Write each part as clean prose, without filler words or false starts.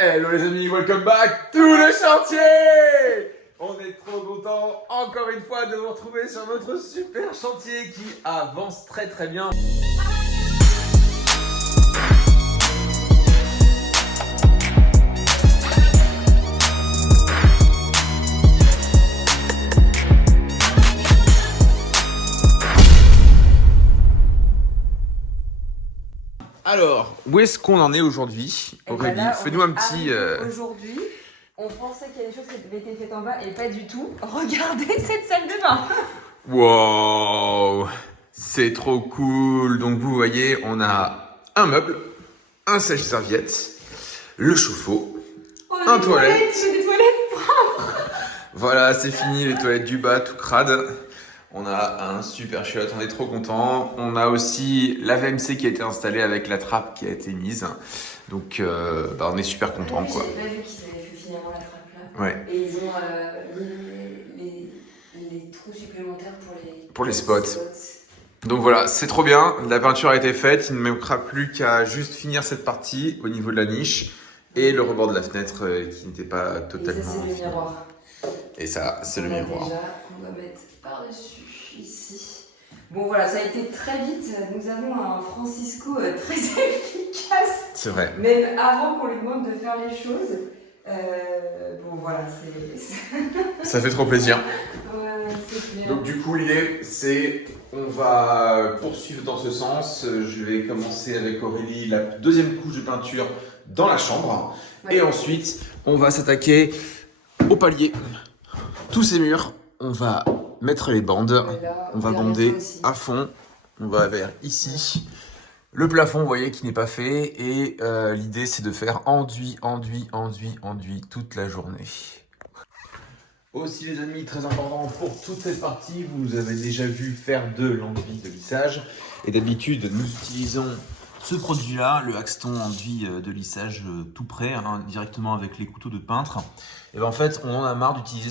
Hello les amis, welcome back to le chantier. On est trop content encore une fois de vous retrouver sur notre super chantier qui avance très très bien. Alors, où est-ce qu'on en est aujourd'hui, Aurélie? Fais-nous un petit... Aujourd'hui, on pensait qu'il y a des choses qui avaient été faites en bas et pas du tout. Regardez cette salle de bain. Wow, c'est trop cool. Donc vous voyez, on a un meuble, un sèche-serviette, le chauffe-eau, un toilette. Des toilettes propres. Voilà, c'est fini les toilettes du bas, tout crade. On a un super chiotte, on est trop content. On a aussi la VMC qui a été installée avec la trappe qui a été mise. Donc on est super content quoi. J'ai pas vu qu'ils avaient fait finalement la trappe là. Ouais. Et ils ont les trous supplémentaires pour les spots. Donc voilà, c'est trop bien. La peinture a été faite. Il ne manquera plus qu'à juste finir cette partie au niveau de la niche et le rebord de la fenêtre qui n'était pas totalement. Et ça, c'est le miroir. Et ça, c'est le miroir. Déjà, on va mettre par-dessus ici. Bon voilà, ça a été très vite. Nous avons un Francisco très efficace. C'est vrai. Même avant qu'on lui demande de faire les choses. Bon voilà, c'est... Ça fait trop plaisir. Ouais, c'est bien. Donc du coup, l'idée, c'est on va poursuivre dans ce sens. Je vais commencer avec Aurélie la deuxième couche de peinture dans la chambre. Ouais. Et ensuite, on va s'attaquer au palier. Tous ces murs, on va mettre les bandes, là, on va bander à fond, on va vers ici. Le plafond, vous voyez, qui n'est pas fait et l'idée, c'est de faire enduit toute la journée. Aussi les amis, très important pour toute cette partie, vous nous avez déjà vu faire de l'enduit de lissage. Et d'habitude, nous utilisons ce produit-là, le Axton enduit de lissage tout prêt, hein, directement avec les couteaux de peintre. Et ben en fait, on en a marre d'utiliser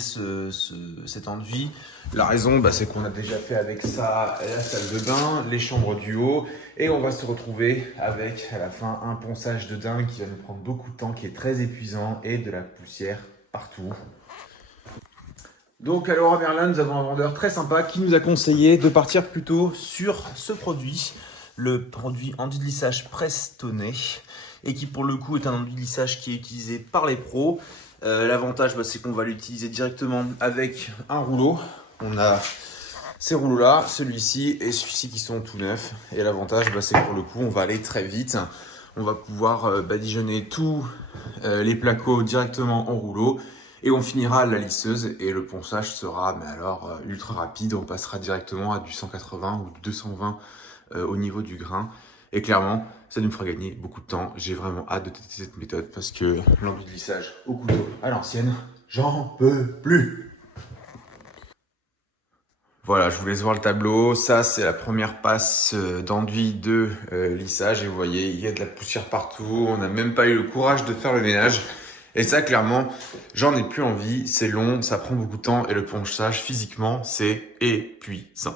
cet enduit. La raison, c'est qu'on a déjà fait avec ça la salle de bain, les chambres du haut. Et on va se retrouver avec, à la fin, un ponçage de dingue qui va nous prendre beaucoup de temps, qui est très épuisant et de la poussière partout. Donc à Leroy Merlin, nous avons un vendeur très sympa qui nous a conseillé de partir plutôt sur ce produit. Le produit enduit de lissage Prestonné et qui pour le coup est un enduit de lissage qui est utilisé par les pros. L'avantage c'est qu'on va l'utiliser directement avec un rouleau. On a ces rouleaux là, celui-ci et celui-ci qui sont tout neufs. Et l'avantage c'est que pour le coup on va aller très vite. On va pouvoir badigeonner tous les placos directement en rouleau. Et on finira la lisseuse et le ponçage sera ultra rapide. On passera directement à du 180 ou du 220 au niveau du grain. Et clairement, ça nous fera gagner beaucoup de temps. J'ai vraiment hâte de tester cette méthode parce que l'enduit de lissage au couteau à l'ancienne, j'en peux plus. Voilà, je vous laisse voir le tableau. Ça, c'est la première passe d'enduit de lissage. Et vous voyez, il y a de la poussière partout. On n'a même pas eu le courage de faire le ménage. Et ça, clairement, j'en ai plus envie. C'est long, ça prend beaucoup de temps. Et le ponçage, physiquement, c'est épuisant.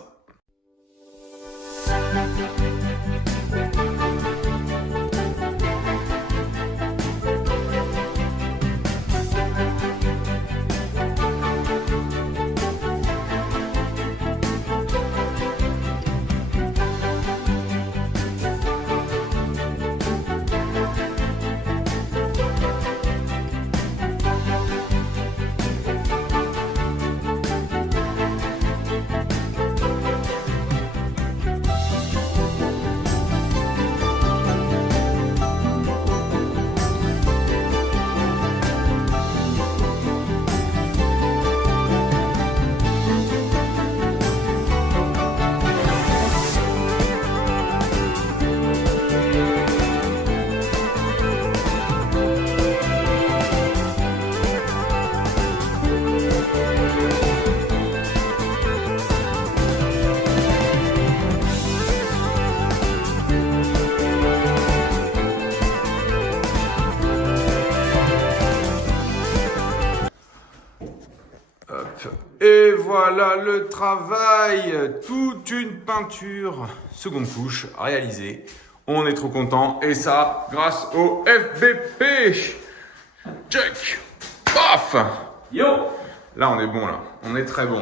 Et voilà le travail, toute une peinture, seconde couche réalisée. On est trop content et ça grâce au FBP. Check. Paf. Yo! Là, on est bon, là. On est très bon.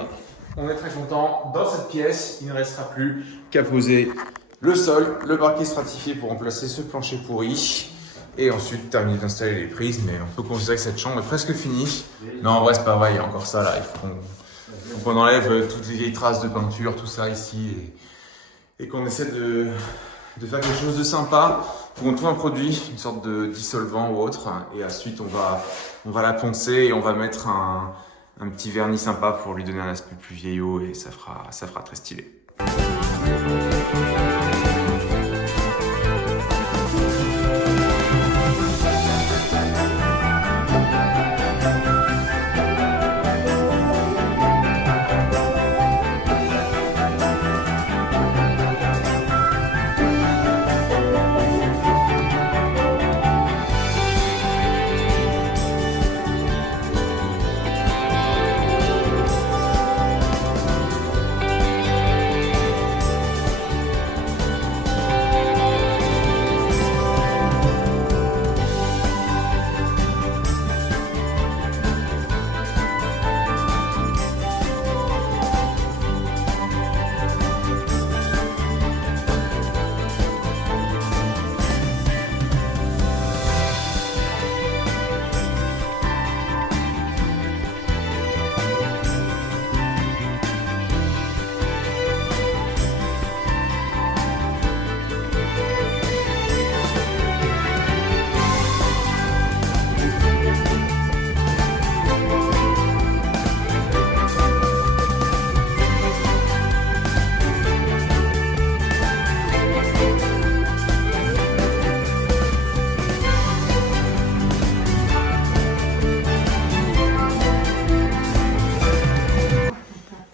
On est très content. Dans cette pièce, il ne restera plus qu'à poser le sol, le parquet stratifié pour remplacer ce plancher pourri. Et ensuite, terminer d'installer les prises. Mais on peut considérer que cette chambre est presque finie. Non, en vrai, c'est pas vrai. Il y a encore ça, là. Il faut qu'on enlève toutes les vieilles traces de peinture, tout ça ici. Et qu'on essaie de faire quelque chose de sympa. On trouve un produit, une sorte de dissolvant ou autre. Et ensuite, on va la poncer et on va mettre un petit vernis sympa pour lui donner un aspect plus vieillot et ça fera très stylé.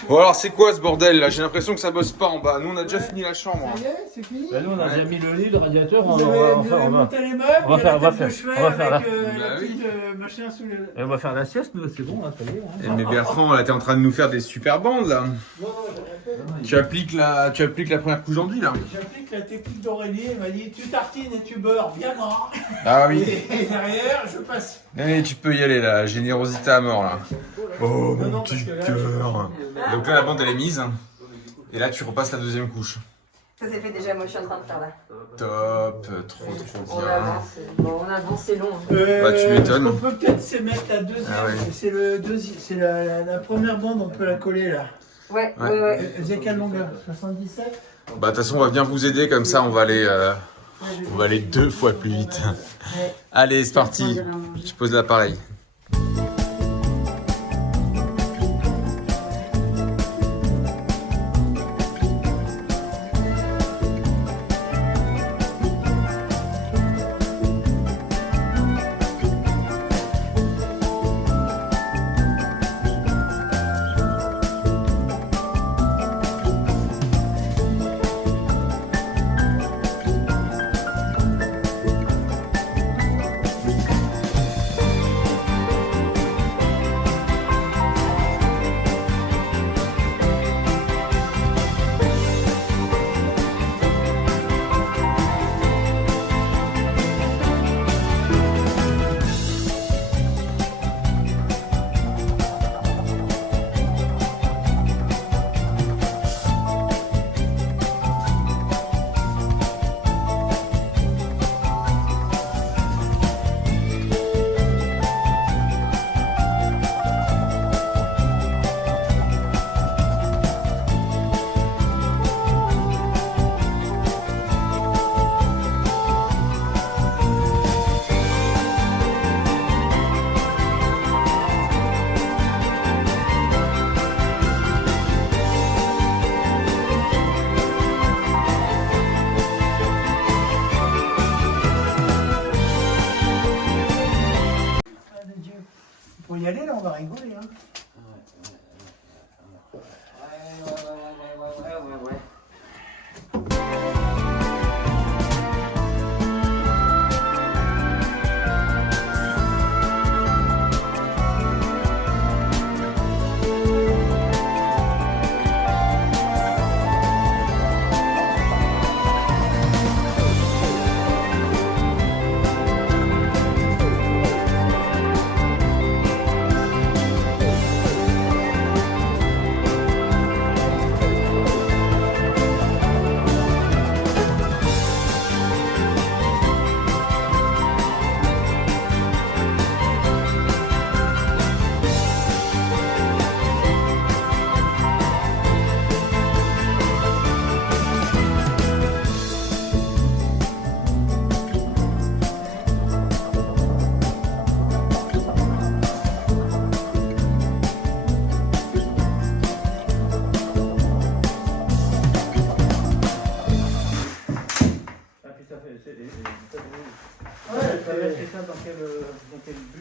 Bon alors c'est quoi ce bordel là? J'ai l'impression que ça bosse pas en bas. Nous on a déjà fini la chambre. Ça y est, c'est fini. Bah nous on a déjà mis le lit, le radiateur, Vous avez monté les meubles, on va faire- il y a on va la table faire- de chevet on va faire avec Bah la oui. petite machin sous le... Et on va faire la sieste, nous c'est bon, là, ça y est. Eh, mais Bertrand, là t'es en train de nous faire des super bandes là. Non, non, j'ai rien fait. Tu appliques la première couche d'enduit là. J'applique la technique d'Aurélie, elle m'a dit tu tartines et tu beurres bien grand. Ah oui. Et derrière, je passe. Allez, tu peux y aller là, générosité à mort là. Oh Non, mon non, petit parce que là, cœur. Donc là la bande elle est mise. Et là tu repasses la deuxième couche. Ça s'est fait déjà, moi je suis en train de faire là. Top, trop On bien. avance, bon, on avance, c'est long. Bah, tu m'étonnes. On peut peut-être se mettre la deuxième. Ah ouais. C'est le deuxième, c'est la première bande, on peut la coller là. Ouais, Ouais. ouais, ouais. Elle faisait quelle longueur? 77? Bah de toute façon on va bien vous aider comme ça on va aller 2 fois plus vite. Ouais. Allez c'est parti. Je pose l'appareil. Pour y aller là, on va rigoler. Hein. Ouais.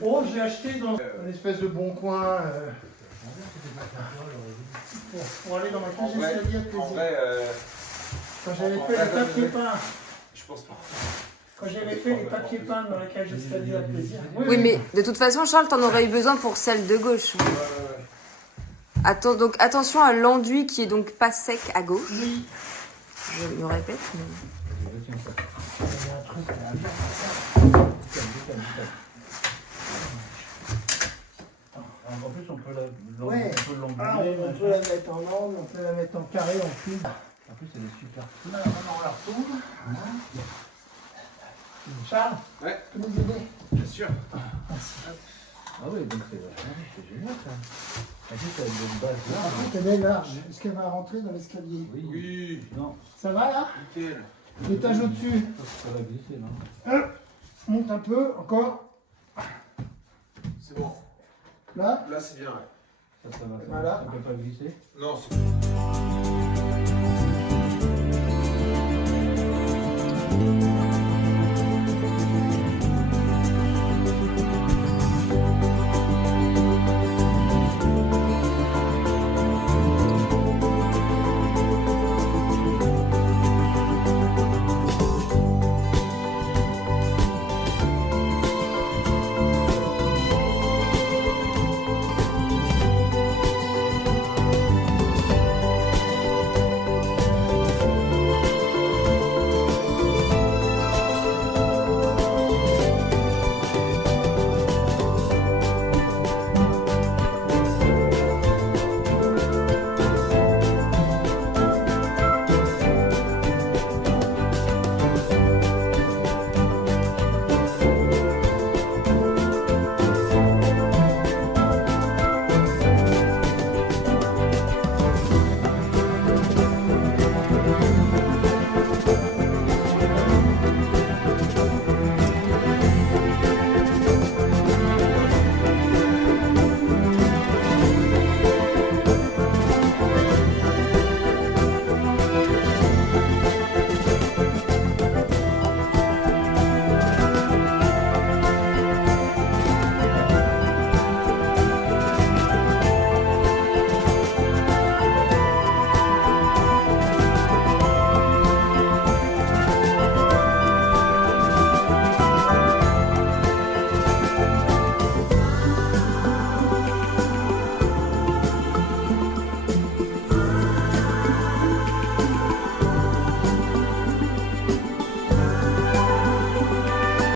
Oh, j'ai acheté dans une espèce de bon coin pour aller dans ma cage d'escalier à plaisir. Quand j'avais fait les papiers peints. Je pense pas. Quand j'avais fait les papiers peints dans la cage d'escalier à plaisir. Oui, mais de toute façon, Charles, t'en aurais eu besoin pour celle de gauche. Attends, donc attention à l'enduit qui est donc pas sec à gauche. Oui. Je me répète. Mais... En plus, on peut Ouais. l'enlever. On peut la mettre en angle, on peut la mettre en carré, en cube. En plus, elle est super cool. Là, on la retourne. Charles, Ouais. tu peux nous aider? Bien sûr. Ah oui, donc c'est génial ça. En plus, t'as une base là. Par contre, elle est large. Est-ce qu'elle va rentrer dans l'escalier? Oui. Oui. Non, Ça va là? Nickel. L'étage au-dessus. ça va glisser, non? Monte un peu, encore. C'est bon. Là. Là, c'est bien. Ouais. Ça va. Voilà. Ça peut pas glisser. Non, c'est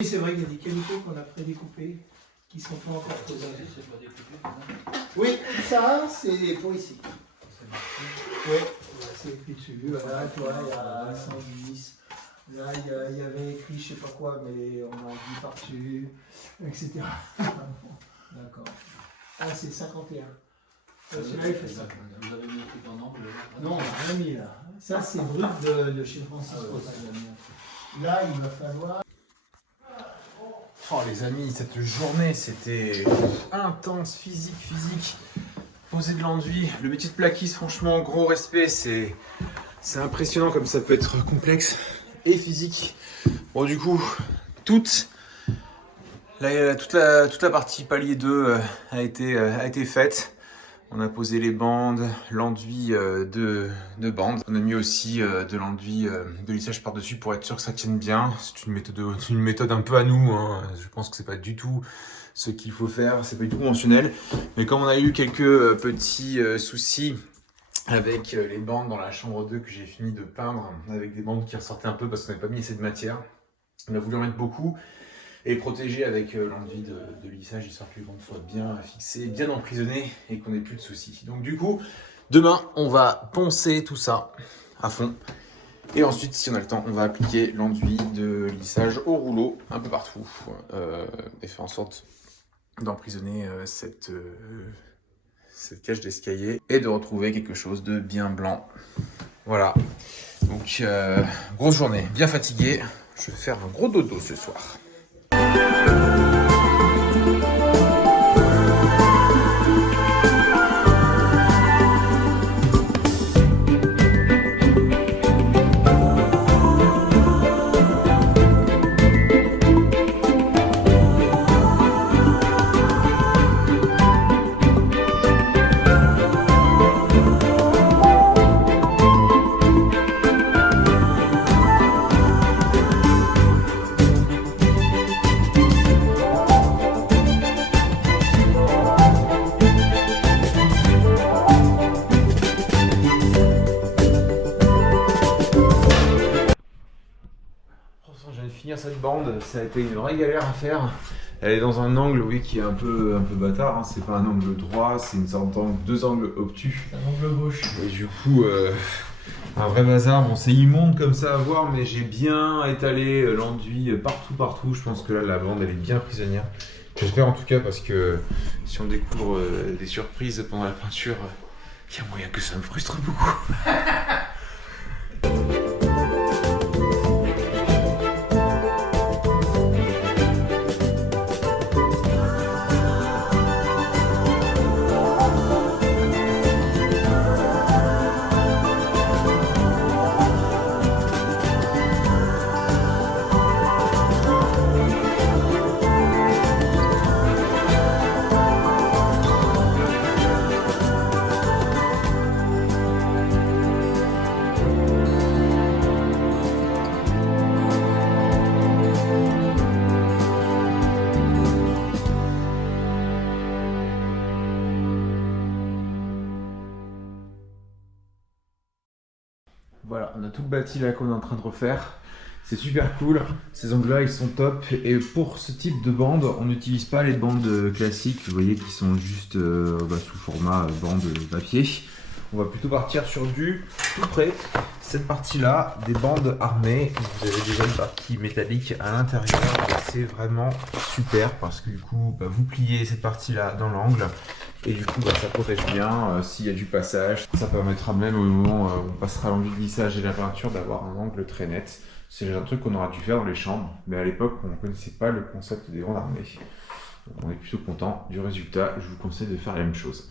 C'est vrai qu'il y a des qualités qu'on a prédécoupées qui sont pas encore posées. C'est pas découpé. Oui, ça, c'est pour ici. Oui, c'est écrit dessus. Voilà, tu vois, il y a 110. Là, il y avait écrit je sais pas quoi, mais on a dit par-dessus, etc. D'accord. Ah, c'est 51. Celui-là, il fait ça. Vous avez mis un truc en angle là? Non, on n'a rien mis là. Ça, c'est brut de chez Francisco. Là, il va falloir. Oh les amis, cette journée c'était intense, physique. Poser de l'enduit, le métier de plaquiste, franchement, gros respect, c'est impressionnant comme ça peut être complexe et physique. Bon du coup, toute la partie palier 2 a été faite. On a posé les bandes, l'enduit de bandes. On a mis aussi de l'enduit de lissage par-dessus pour être sûr que ça tienne bien. C'est une méthode un peu à nous, hein. Je pense que c'est pas du tout ce qu'il faut faire, c'est pas du tout conventionnel. Mais comme on a eu quelques petits soucis avec les bandes dans la chambre 2 que j'ai fini de peindre, avec des bandes qui ressortaient un peu parce qu'on n'avait pas mis assez de matière, on a voulu en mettre beaucoup. Et protéger avec l'enduit de lissage, histoire que les bandes soient bien fixées, bien emprisonnées et qu'on n'ait plus de soucis. Donc du coup, demain, on va poncer tout ça à fond. Et ensuite, si on a le temps, on va appliquer l'enduit de lissage au rouleau, un peu partout. Et faire en sorte d'emprisonner cette cage d'escalier et de retrouver quelque chose de bien blanc. Voilà. Donc, grosse journée, bien fatigué. Je vais faire un gros dodo ce soir. bande, ça a été une vraie galère à faire. Elle est dans un angle, oui, qui est un peu bâtard, hein. C'est pas un angle droit, c'est une sorte d'angle, 2 angles obtus. Un angle gauche. Et du coup, un vrai bazar. Bon, c'est immonde comme ça à voir, mais j'ai bien étalé l'enduit partout. Je pense que là, la bande, elle est bien prisonnière. J'espère en tout cas, parce que si on découvre des surprises pendant la peinture, il y a moyen que ça me frustre beaucoup. Voilà, on a tout le bâti là qu'on est en train de refaire. C'est super cool, ces angles-là ils sont top. Et pour ce type de bande, on n'utilise pas les bandes classiques, vous voyez, qui sont juste sous format bande papier. On va plutôt partir sur du tout près. Cette partie-là, des bandes armées, vous avez déjà une partie métallique à l'intérieur. C'est vraiment super parce que du coup, vous pliez cette partie-là dans l'angle. Et du coup, ça protège bien s'il y a du passage. Ça permettra même au moment où on passera l'enduit de lissage et la peinture d'avoir un angle très net. C'est un truc qu'on aura dû faire dans les chambres, mais à l'époque, on ne connaissait pas le concept des bandes armées. Donc on est plutôt content du résultat. Je vous conseille de faire la même chose.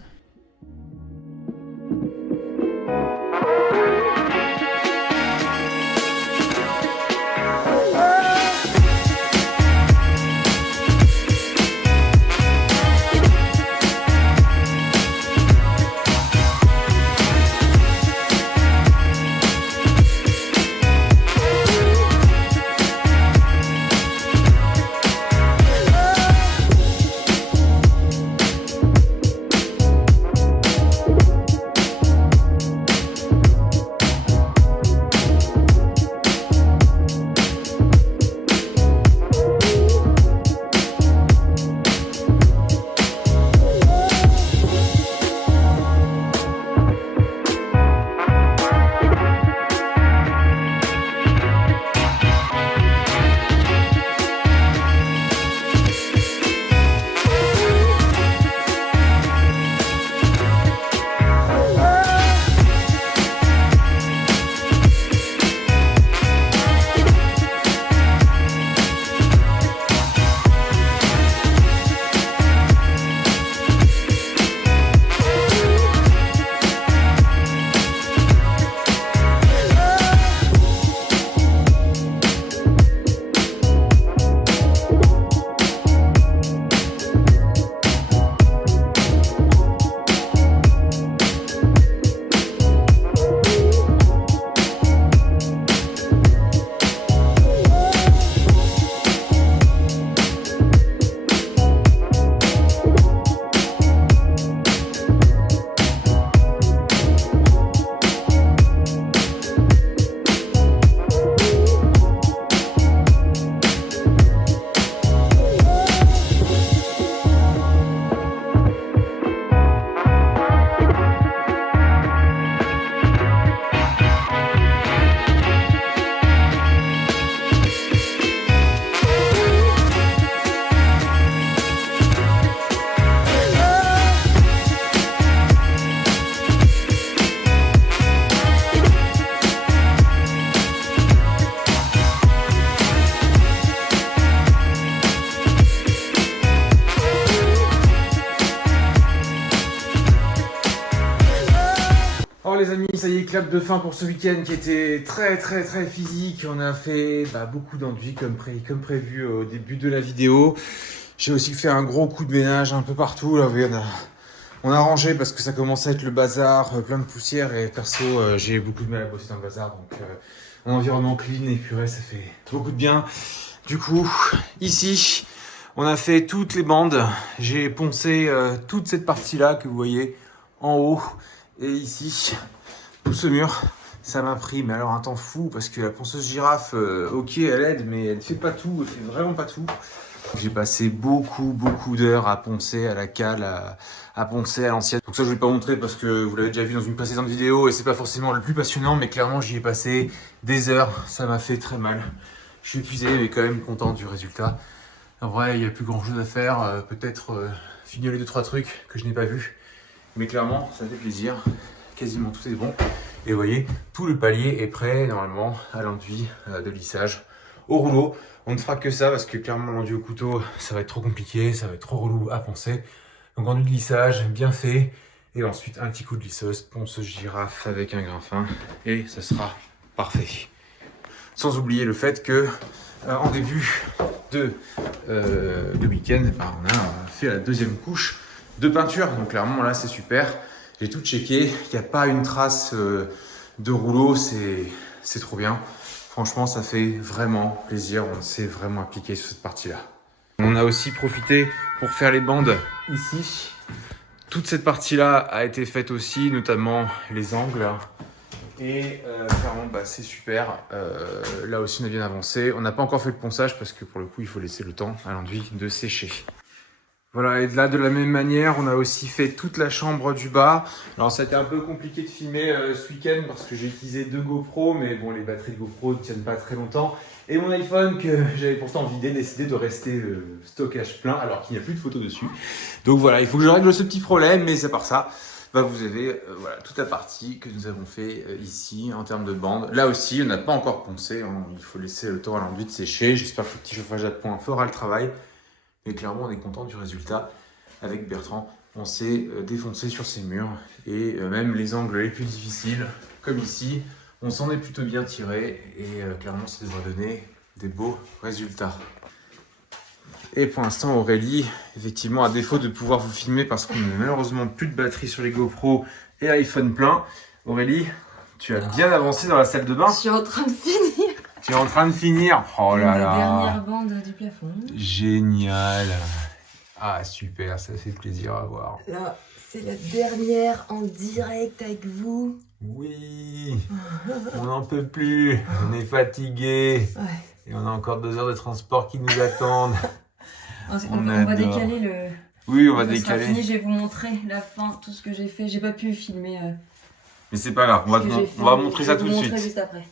Les amis, ça y est, clap de fin pour ce week-end qui était très physique. On a fait beaucoup d'enduit comme prévu au début de la vidéo. J'ai aussi fait un gros coup de ménage un peu partout. Là, vous voyez, on a rangé parce que ça commence à être le bazar, plein de poussière. Et perso, j'ai beaucoup de mal à bosser dans le bazar. Donc, un environnement clean et purée, ça fait beaucoup de bien. Du coup, ici, on a fait toutes les bandes. J'ai poncé toute cette partie-là que vous voyez en haut. Et ici, tout ce mur, Ça m'a pris, mais alors un temps fou, parce que la ponceuse girafe, ok, elle aide, mais elle ne fait pas tout, elle fait vraiment pas tout. J'ai passé beaucoup d'heures à poncer à la cale, à poncer à l'ancienne. Donc ça je vais pas montrer parce que vous l'avez déjà vu dans une précédente vidéo et c'est pas forcément le plus passionnant, mais clairement j'y ai passé des heures, ça m'a fait très mal. Je suis épuisé mais quand même content du résultat. En vrai il n'y a plus grand chose à faire, peut-être fignoler 2-3 trucs que je n'ai pas vus. Mais clairement ça fait plaisir, quasiment tout est bon. Et vous voyez, tout le palier est prêt normalement à l'enduit de lissage au rouleau. On ne fera que ça parce que clairement l'enduit au couteau, ça va être trop compliqué, ça va être trop relou à poncer. Donc enduit de lissage bien fait et ensuite un petit coup de lisseuse, ponceuse girafe avec un grain fin et ça sera parfait. Sans oublier le fait que en début de week-end, on a fait la deuxième couche de peinture. Donc clairement là c'est super. J'ai tout checké, il n'y a pas une trace de rouleau, c'est trop bien. Franchement, ça fait vraiment plaisir, on s'est vraiment appliqué sur cette partie-là. On a aussi profité pour faire les bandes ici. Toute cette partie-là a été faite aussi, notamment les angles. Et clairement, c'est super. Là aussi, on a bien avancé. On n'a pas encore fait le ponçage parce que pour le coup, il faut laisser le temps à l'enduit de sécher. Voilà, et là, de la même manière, on a aussi fait toute la chambre du bas. Alors, ça a été un peu compliqué de filmer ce week-end parce que j'ai utilisé 2 GoPro, mais bon, les batteries de GoPro ne tiennent pas très longtemps. Et mon iPhone, que j'avais pourtant vidé, décidé de rester le stockage plein alors qu'il n'y a plus de photos dessus. Donc voilà, il faut que je règle ce petit problème, mais c'est par ça. Vous avez voilà, toute la partie que nous avons fait ici en termes de bande. Là aussi, on n'a pas encore poncé, hein. Il faut laisser le temps à l'enduit de sécher. J'espère que le petit chauffage à point fera le travail. Mais clairement, on est content du résultat. Avec Bertrand, on s'est défoncé sur ces murs. Et même les angles les plus difficiles, comme ici, on s'en est plutôt bien tiré. Et clairement, ça devrait donner des beaux résultats. Et pour l'instant, Aurélie, effectivement, à défaut de pouvoir vous filmer parce qu'on n'a malheureusement plus de batterie sur les GoPro et iPhone plein, Aurélie, tu as bien avancé dans la salle de bain. Je suis en train de finir. Tu es en train de finir. Oh là là. La dernière bande du plafond. Génial. Ah super, ça fait plaisir à voir. Là, c'est la dernière en direct avec vous. Oui, on n'en peut plus, on est fatigué. Ouais. Et on a encore 2 heures de transport qui nous attendent. On va décaler le... Oui, on va Ça sera décaler. fini, je vais vous montrer la fin, tout ce que j'ai fait. J'ai pas pu filmer Mais c'est pas grave, on va montrer ça tout de Je vais vous montrer suite. juste après.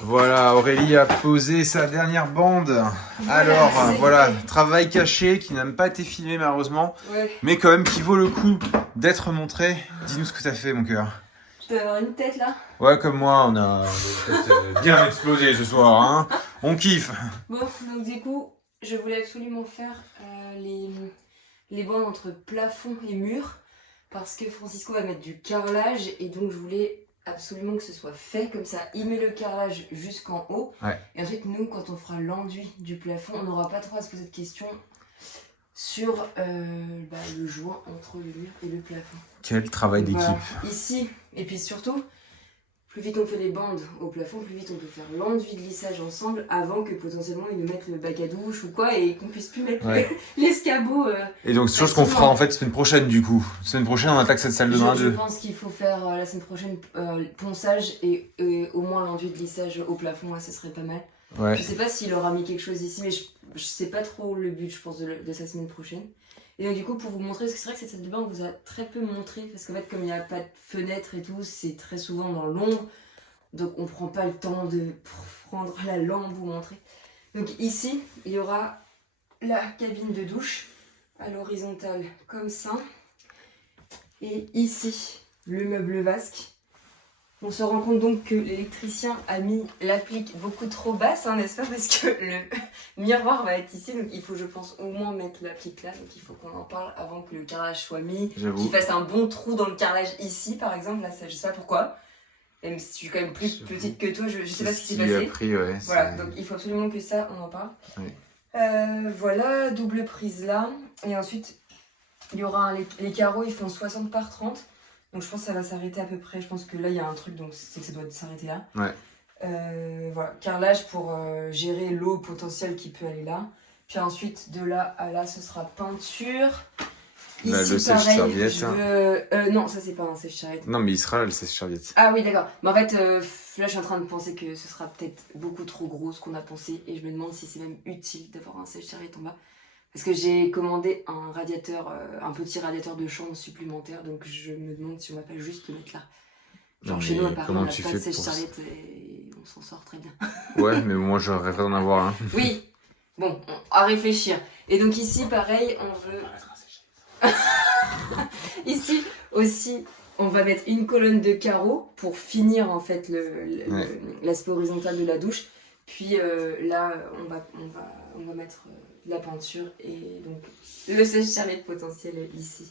Voilà, Aurélie a posé sa dernière bande. Alors, voilà, fait. travail caché qui n'a même pas été filmé malheureusement, Ouais. mais quand même qui vaut le coup d'être montré. Dis-nous ce que t'as fait, mon cœur. Je peux avoir une tête là? Ouais, comme moi, on a peut-être bien explosé ce soir, hein. On kiffe. Bon, donc du coup, je voulais absolument faire les bandes entre plafond et mur parce que Francisco va mettre du carrelage et donc je voulais absolument que ce soit fait comme ça. Il met le carrelage jusqu'en haut et ensuite nous, quand on fera l'enduit du plafond, on n'aura pas trop à se poser de questions sur le joint entre le mur et le plafond. Quel travail d'équipe. Voilà. Ici, et puis surtout, plus vite on fait les bandes au plafond, plus vite on peut faire l'enduit de lissage ensemble avant que potentiellement ils nous mettent le bac à douche ou quoi et qu'on puisse plus mettre l'escabeau. Et donc, c'est chose qu'on fera en fait semaine prochaine du coup. Semaine prochaine, on attaque cette salle de bain 2. Je pense qu'il faut faire la semaine prochaine ponçage et au moins l'enduit de lissage au plafond, ce serait pas mal. Ouais. Je sais pas s'il aura mis quelque chose ici, mais je sais pas trop le but, je pense, de sa semaine prochaine. Et donc du coup, pour vous montrer, parce que c'est vrai que cette salle de bain, on vous a très peu montré, parce qu'en fait, comme il n'y a pas de fenêtre et tout, c'est très souvent dans l'ombre, donc on prend pas le temps de prendre la lampe, vous montrer. Donc ici, il y aura la cabine de douche, à l'horizontale, comme ça. Et ici, le meuble vasque. On se rend compte donc que l'électricien a mis l'applique beaucoup trop basse, n'est-ce pas? Parce que le miroir va être ici, donc il faut, je pense, au moins mettre l'applique là. Donc il faut qu'on en parle avant que le carrelage soit mis. Qu'il fasse un bon trou dans le carrelage ici, par exemple. Là, ça, je sais pas pourquoi. Même si je suis quand même plus petite que toi, je sais pas ce qui s'est passé. Appris, voilà, donc il faut absolument que ça, on en parle. Oui. Voilà, double prise là. Et ensuite, il y aura les carreaux, ils font 60 par 30. Donc je pense que ça va s'arrêter à peu près. Je pense que là il y a un truc, donc c'est que ça doit s'arrêter là. Ouais. Voilà, carrelage pour gérer l'eau potentielle qui peut aller là. Puis ensuite de là à là ce sera peinture. Là, Ici, le sèche-serviette. je veux... non, ça c'est pas un sèche-serviette. Non, mais il sera là, le sèche-serviette. Ah oui, d'accord. Mais en fait, là, je suis en train de penser que ce sera peut-être beaucoup trop gros ce qu'on a pensé. Et je me demande si c'est même utile d'avoir un sèche-serviette en bas. Parce que j'ai commandé un radiateur, un petit radiateur de chambre supplémentaire. Donc je me demande si on va pas juste le mettre là. Genre Non, chez mais nous, apparemment, comment on n'a tu pas de fais pour sèche-serviette et on s'en sort très bien. Ouais, mais moi, je rêverais d'en avoir un. Oui, bon, à réfléchir. Et donc ici, pareil, on veut... Ici aussi, on va mettre une colonne de carreaux pour finir en fait l'aspect horizontal de la douche. Puis là, on va mettre de la peinture et donc le sèche-serviette potentiel ici.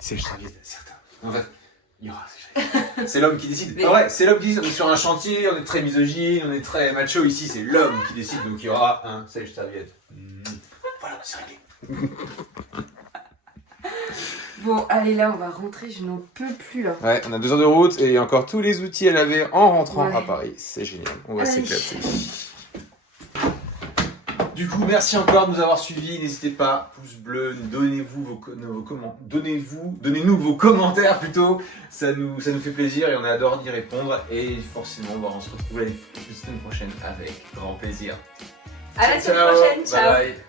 Sèche-serviette, certain. En fait, il y aura un sèche-serviette. C'est l'homme qui décide. Mais- Ah ouais, c'est l'homme qui décide. On est sur un chantier, on est très misogyne, on est très macho. Ici, c'est l'homme qui décide, donc il y aura un sèche-serviette. Voilà, c'est réglé. Bon, allez là, on va rentrer, je n'en peux plus là. Ouais, on a 2 heures de route et encore tous les outils à laver en rentrant Ouais. à Paris. C'est génial, on va Allez. s'éclater. Du coup, merci encore de nous avoir suivis. N'hésitez pas, pouce bleu, donnez-nous vos commentaires plutôt. Ça nous fait plaisir et on adore d'y répondre. Et forcément, on se retrouve la semaine prochaine avec grand plaisir. À la semaine prochaine, ciao. Bye bye.